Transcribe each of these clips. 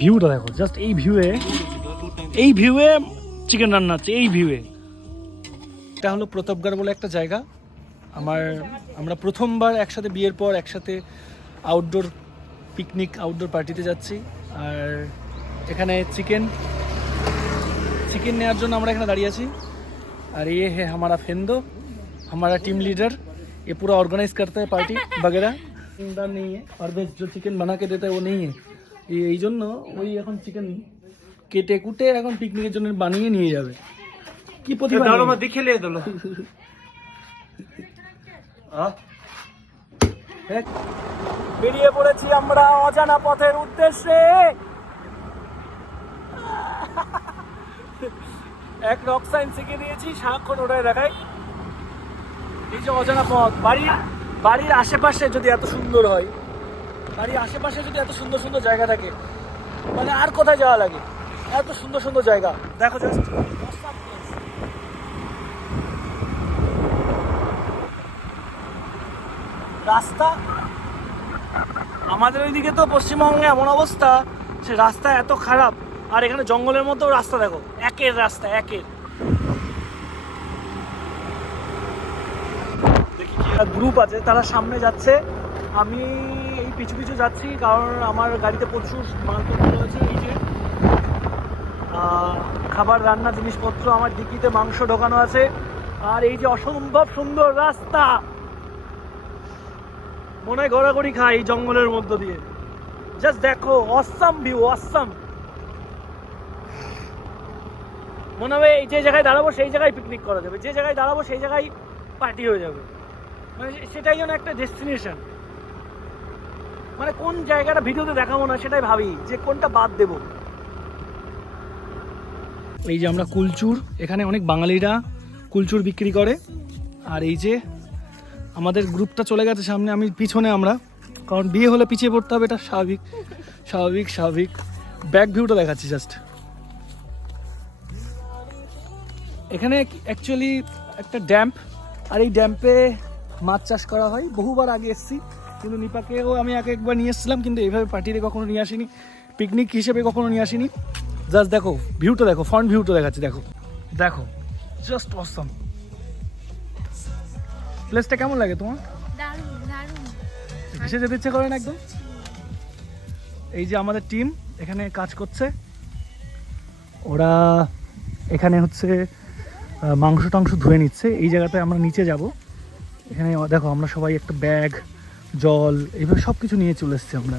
ভিউটা দেখো, জাস্ট এই ভিউয়ে চিকেন রান্না হচ্ছে, এই ভিউয়ে। এটা হলো প্রতাপগড় বলে একটা জায়গা। আমরা প্রথমবার একসাথে বিয়ের পর একসাথে আউটডোর পিকনিক, আউটডোর পার্টিতে যাচ্ছি। আর এখানে চিকেন নেওয়ার জন্য আমরা এখানে দাঁড়িয়ে আছি। আর ये है हमारा फेंदो, हमारा टीम लीडर। ये पूरा ऑर्गेनाइज करता है पार्टी वगैरह। चिकनदार नहीं है और बेस्ट जो चिकन बना के देता है वो नहीं है। এই জন্য ওই এখন চিকেন কেটে কুটে এখন পিকনিকের জন্য বানিয়ে নিয়ে যাবে। কি প্রতিভা দেখে লিয়ে দিল। বেরিয়ে পড়েছি আমরা অজানা পথের উদ্দেশ্যে। এক রক সাইন শিখে দিয়েছি, সারাক্ষণ ওটাই দেখাই। এই যে অজানা পথ, বাড়ির আশেপাশে যদি এত সুন্দর হয়, বাড়ির আশেপাশে যদি এত সুন্দর সুন্দর জায়গা থাকে, মানে আর কোথায় যাওয়া লাগে? এত সুন্দর সুন্দর জায়গা দেখো, জাস্ট রাস্তা। আমাদের ওইদিকে তো পশ্চিমবঙ্গে এমন অবস্থা, সে রাস্তা এত খারাপ, আর এখানে জঙ্গলের মধ্যেও রাস্তা দেখো, একের রাস্তা একের। দেখি কি গ্রুপ আছে, তারা সামনে যাচ্ছে, আমি এই পিছু পিছু যাচ্ছি, কারণ আমার গাড়িতে প্রচুর মালপত্র রয়েছে। এই যে খাবার রান্না জিনিসপত্র, আমার ডিকিতে মাংস ঢোকানো আছে। আর এই যে অসম্ভব সুন্দর রাস্তা, মনে হয় গড়াগড়ি খাই এই জঙ্গলের মধ্য দিয়ে। জাস্ট দেখো, অসাম ভিউ, অসাম। মনে হবে এই যে জায়গায় দাঁড়াবো সেই জায়গায় পিকনিক করা যাবে, যে জায়গায় দাঁড়াবো সেই জায়গায় পার্টি হয়ে যাবে। মানে সেটাই যেন একটা ডেস্টিনেশন। মানে কোন জায়গাটা ভিডিওতে দেখাবো না সেটাই ভাবি যে কোনটা বাদ দেব। এই যে আমরা কুলচুর, এখানে অনেক বাঙালিরা কুলচুর বিক্রি করে। আর এই যে আমাদের গ্রুপটা চলে গেছে সামনে, আমি পিছনে। আমরা কারণ বিয়ে হলে পিছিয়ে পড়তে হবে, এটা স্বাভাবিক স্বাভাবিক স্বাভাবিক। ব্যাক ভিউটা দেখাচ্ছি জাস্ট। এখানে অ্যাকচুয়ালি একটা ড্যাম্প, আর এই ড্যাম্পে মাছ চাষ করা হয়। বহুবার আগে এসেছি, কিন্তু নিপাকেও আমি একবার নিয়ে এসেছিলাম, কিন্তু এইভাবে পার্টিতে কখনো নিয়ে আসিনি, পিকনিক হিসেবে কখনো নিয়ে আসিনি। জাস্ট দেখো ভিউটা, দেখো ফ্রন্ট ভিউটা দেখাচ্ছি, দেখো দেখো, জাস্ট অসাম। প্লেসটা কেমন লাগে তোমার? ভেসে যেতে ইচ্ছে করে না একদম। এই যে আমাদের টিম এখানে কাজ করছে, ওরা এখানে হচ্ছে মাংস টাংস ধুয়ে নিচ্ছে। এই জায়গাতে আমরা নিচে যাব। এখানে দেখো আমরা সবাই একটা ব্যাগ, জল, এইভাবে সব কিছু নিয়ে চলে এসেছি আমরা,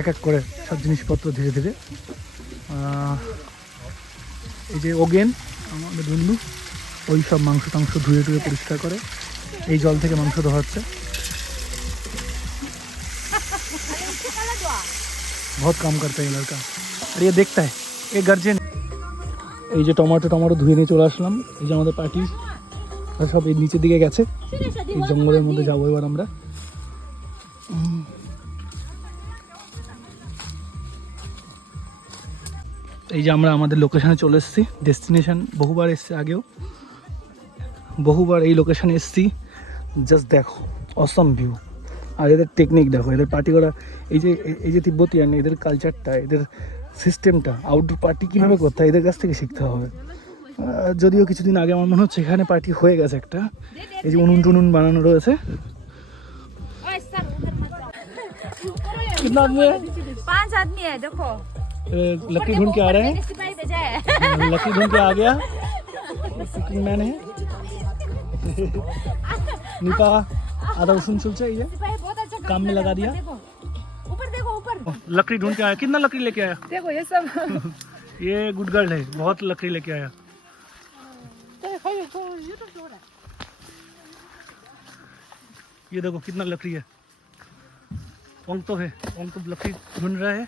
এক এক করে সব জিনিসপত্র ধীরে ধীরে। এই যে ওগেন আমাদের বন্ধু, ওই সব মাংস টাংস ধুয়ে টুয়ে পরিষ্কার করে, এই জল থেকে মাংস ধোয়া হচ্ছে। बहुत काम करता है ये लड़का। और ये देखता है, ये गर्जे। এই যে টমেটো ধুয়ে নিয়ে চলে আসলাম। এই যে আমাদের পার্টি সব এই নিচের দিকে গেছে, এই জঙ্গলের মধ্যে যাবো এবার আমরা। এই যে আমরা আমাদের লোকেশনে চলে এসেছি, ডেস্টিনেশন। বহুবার এসছি আগেও, বহুবার এই লোকেশনে এসেছি। জাস্ট দেখো অসাম ভিউ। আর এদের টেকনিক দেখো, এদের পার্টি করা, এই যে তিব্বতিয়ান, এদের কালচারটা, এদের সিস্টেমটা, আউটডোর পার্টি কীভাবে করতে হয় এদের কাছ থেকে শিখতে হবে। যদিও কিছুদিন আগে আমার মনে হচ্ছে এখানে পার্টি হয়ে গেছে একটা। এই যে উনুন টুনুন বানানো রয়েছে। कितना आदमी है? 5 आदमी है, देखो। लकड़ी ढूंढ के आ रहे हैं, लकड़ी ढूंढ के आ गया। कुकिंग मैन है निपा, आधा रसून चलছে ये काम में लगा दिया। ऊपर देखो, ऊपर लकड़ी ढूंढ के आया। कितना लकड़ी लेके आया? देखो ये सब। ये गुड गर्ल है, बहुत लकड़ी लेके आया। ये देखो कितना लकड़ी है। ओंग तो है, ओंग तो लकड़ी ढूंढ रहा है।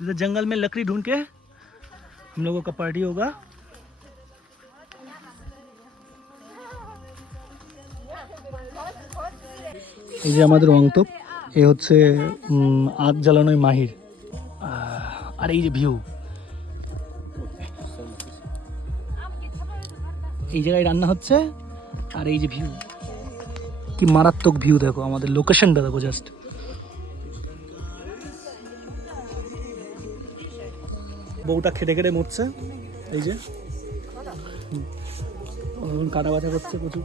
इधर जंगल में लकड़ी ढूंढ के हम लोगों का पार्टी होगा। এই যে আমাদের অন্তপ, এ হচ্ছে আগ জ্বালানোয় মাহির। আর এই যে ভিউ, এই জায়গায় রান্না হচ্ছে, আর এই যে ভিউ, কি মারাত্মক ভিউ। দেখো আমাদের লোকেশনটা দেখো জাস্ট। বউটা খেটে খেটে মরছে এই যে কাটা বাছা করছে প্রচুর।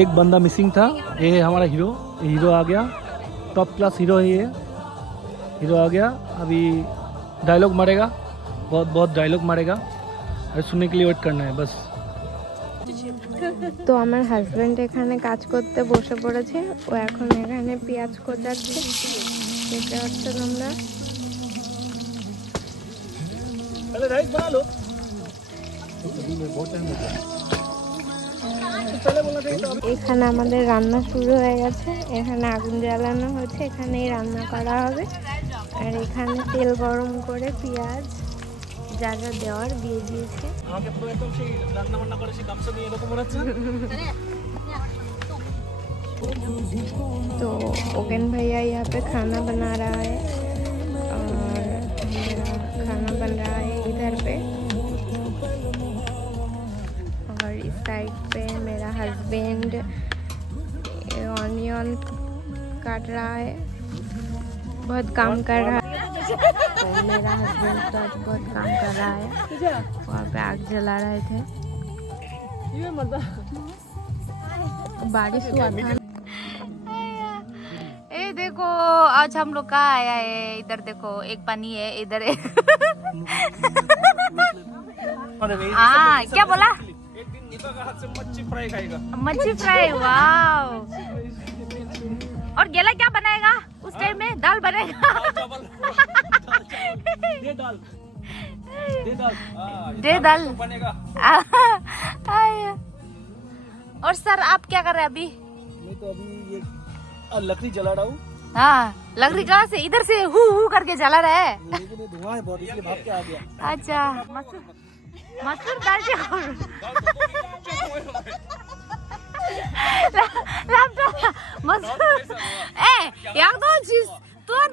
एक बंदा मिसिंग था, ये है हमारा हीरो। हीरो आ गया, टॉप क्लास हीरो है ये। हीरो आ गया, अभी डायलॉग मारेगा, बहुत बहुत डायलॉग मारेगा, अरे सुनने के लिए वेट करना है बस। তো আমার হাজবেন্ড এখানে কাজ করতে বসে পড়েছে, ও এখন এখানে পেঁয়াজ কোচাচ্ছে, দেখতে পাচ্ছেন আমরা। पहले राइस बना लो। এখানে আমাদের রান্না শুরু হয়ে গেছে, এখানে আগুন জ্বালানো হচ্ছে, এখানেই রান্না করা হবে। আর এখানে তেল গরম করে পেঁয়াজ যা যা দেওয়ার দিয়ে দিয়েছে। আমাকে পুরো একদম সেই রান্না বান্না করে সেই গামছা নিয়ে এরকম মনে হচ্ছে। तो ओगन भैया यहाँ पे खाना बना रहा है और मेरा खाना बन रहा है इधर पे, और इस साइड पे मेरा हस्बैंड ऑनियन काट रहा है, बहुत काम कर रहा है। तो मेरा हस्बैंड तो आज बहुत काम कर रहा है, वहाँ पे आग जला रहे थे, बारिश हुआ था। ए देखो आज हम लोग कहाँ आया है, इधर देखो एक पानी है, इधर है। हाँ क्या बोला? एक दिन नीता का हाथ से मच्छी फ्राई खाएगा। मच्छी फ्राई, वाव। और गेला क्या बनाएगा उस टाइम में? दाल बनेगा। दे दाल, दे दाल, दे दाल बनेगा। और सर आप क्या कर रहे हैं अभी? मैं तो अभी ये लकड़ी जला रहा हूँ, हाँ लकड़ी कहाँ से? इधर से हु करके जला रहा है। लेकिन ये धुआं है बहुत, इसलिए भाग के आ गया। अच्छा मसूर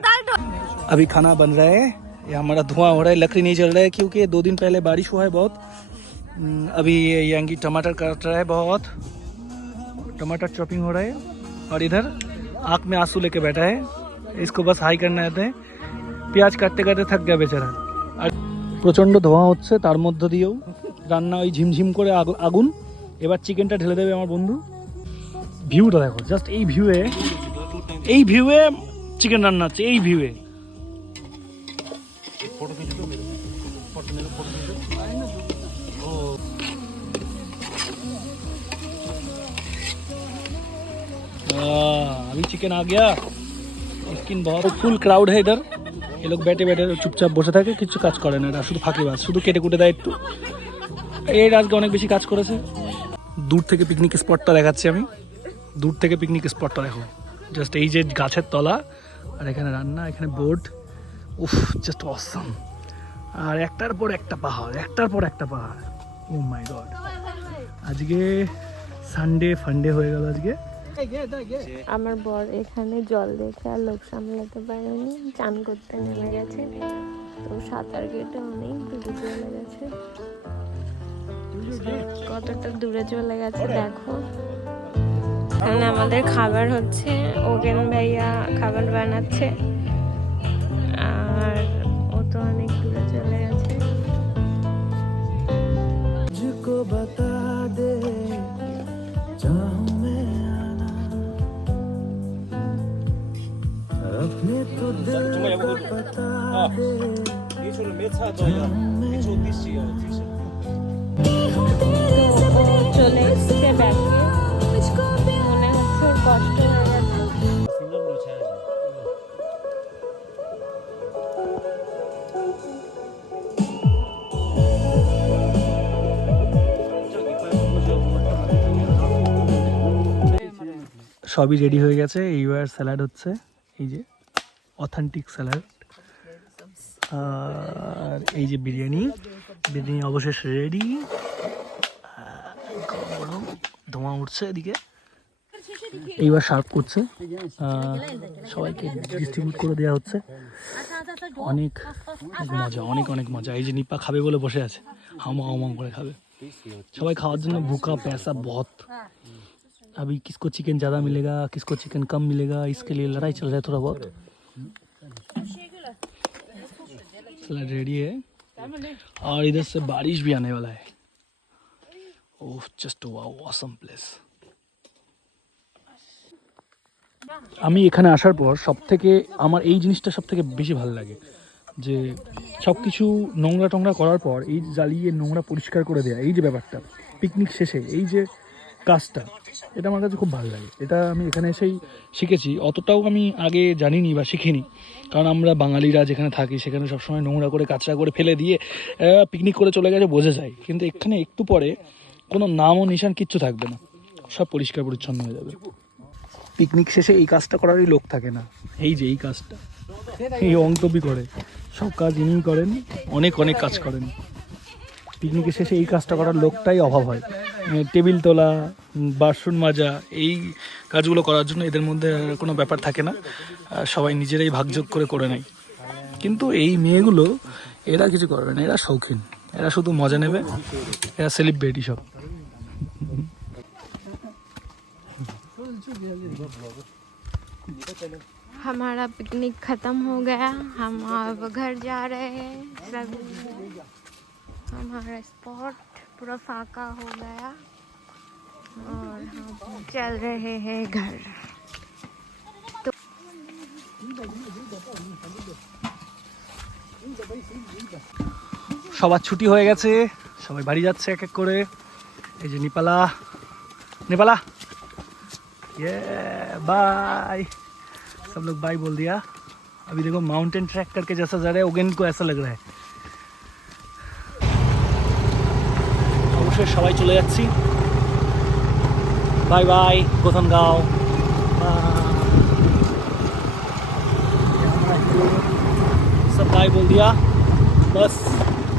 दाल अभी खाना बन रहा है, ये हमारा धुआं हो रहा है, लकड़ी नहीं जल रहा है क्योंकि 2 दिन पहले बारिश हुआ है बहुत। अभी ये यांगी टमाटर काट रहा है, बहुत टमाटर चॉपिंग हो रहा है, और इधर आँख में आंसू लेके बैठा है, इसको बस हाई करना आते हैं। পেঁয়াজ কাটতে কাটতে থাক গেছে বেচারা। আর প্রচণ্ড ধোঁয়া হচ্ছে, তার মধ্য দিয়েও রান্না ওই ঝিমঝিম করে আগুন। এবার চিকেনটা ঢেলে দেবে আমার বন্ধু। ভিউটা দেখো, জাস্ট এই ভিউয়ে চিকেন রান্না হচ্ছে, এই ভিউয়ে। अभी चिकन आ गया, स्किन बहुत फुल क्राउड है इधर। ये लोग बैठे बैठे चुपचाप বসে থাকে, কিছু কাজ করে না, এটা শুধু ফাঁকিবাজ, শুধু কেটে কুটে দেয় একটু। এর আজকে অনেক বেশি কাজ করেছে। দূর থেকে পিকনিক স্পটটা দেখাচ্ছি আমি, দূর থেকে পিকনিক স্পটটা দেখো, জাস্ট এই যে গাছের তলা, আর এখানে রান্না, এখানে বোর্ড, উফ জাস্ট অসাম। আর একটার পর একটা পাহাড়, একটার পর একটা পাহাড়। ও মাই গড, আজকে সানডে ফান্ডে হয়ে গেল আজকে। আমার বর এখানে জল দেখে আর লোক সামলাতে পারেনি, চান করতে নেমে গেছে, তো সাঁতার কেটে অনেক দূরে চলে গেছে। কতটা দূরে চলে গেছে দেখো। এখানে আমাদের খাবার হচ্ছে, ওগেন ভাইয়া খাবার বানাচ্ছে, আর ও তো অনেক দূরে চলে গেছে। চলে এসছে ব্যাগে, মনে হচ্ছে ওর কষ্ট হয়ে গেছে। সবই রেডি হয়ে গেছে, এইবার স্যালাড হচ্ছে, এই যে অথেন্টিক স্যালাড, আর এই যে বিরিয়ানি অবশেষে রেডি। গরম ধোঁয়া উঠছে এদিকে, এইবার সার্ভ করছে, সবাইকে ডিস্ট্রিবিউট করে দেওয়া হচ্ছে। অনেক মজা, অনেক মজা। এই যে নিপা খাবে বলে বসে আছে, হামা করে খাবে। সবাই খাওয়ার জন্য ভুকা প্যাসা বহুত। अभी किसको चिकन ज़्यादा मिलेगा, किसको चिकन कम मिलेगा, इसके लिए लड़ाई चल रहा है थोड़ा बहुत। सलाद रेडी है और इधर से बारिश भी आने वाला है। Oh just wow, awesome place. আমি এখানে আসার পর সবথেকে আমার এই জিনিসটা সবথেকে বেশি ভালো লাগে যে সব কিছু নোংরা টোংরা করার পর এই জ্বালিয়ে নোংরা পরিষ্কার করে দেওয়া, এই যে ব্যাপারটা পিকনিক শেষে এই যে কাজটা, এটা আমার কাছে খুব ভালো লাগে। এটা আমি এখানে এসেই শিখেছি, অতটাও আমি আগে জানিনি বা শিখিনি, কারণ আমরা বাঙালিরা যেখানে থাকি সেখানে সবসময় নোংরা করে কাঁচরা করে ফেলে দিয়ে পিকনিক করে চলে গেছে বোঝা যায়, কিন্তু এখানে একটু পরে কোনো নাম ও নিশান কিচ্ছু থাকবে না, সব পরিষ্কার পরিচ্ছন্ন হয়ে যাবে। পিকনিক শেষে এই কাজটা করারই লোক থাকে না, এই যে এই কাজটা এই অঙ্কবি করে, সব কাজ ইনিই করেন, অনেক অনেক কাজ করেন। পিকনিকের শেষে এই কাজটা করার লোকটাই অভাব হয়, টেবিল তোলা, বাসন মাজা, এই কাজগুলো করার জন্য এদের মধ্যে কোনো ব্যাপার থাকে না, সবাই নিজেরাই ভাগযোগ করে করে নেয়। কিন্তু এই মেয়েগুলো এরা কিছু করবে না, এরা শৌখিন, এরা শুধু মজা নেবে, এরা সেলিব্রিটি সব। हमारा पिकनिक खत्म हो गया, हम अब घर जा रहे हैं। सब हमारा स्पॉट पूरा फाका हो गया और हम चल रहे हैं घर। तो সবার ছুটি হয়ে গেছে, সবাই বাড়ি যাচ্ছে এক এক করে। এই যে নিপালা, निपाला, ये बाय, सब लोग बाय बोल दिया। अभी देखो माउंटेन ट्रैक करके जैसा जा रहा है उगेन को ऐसा लग रहा है। অবশ্যই সবাই চলে যাচ্ছি, बाय बाय गोथनगांव। सब बाय बोल दिया, बस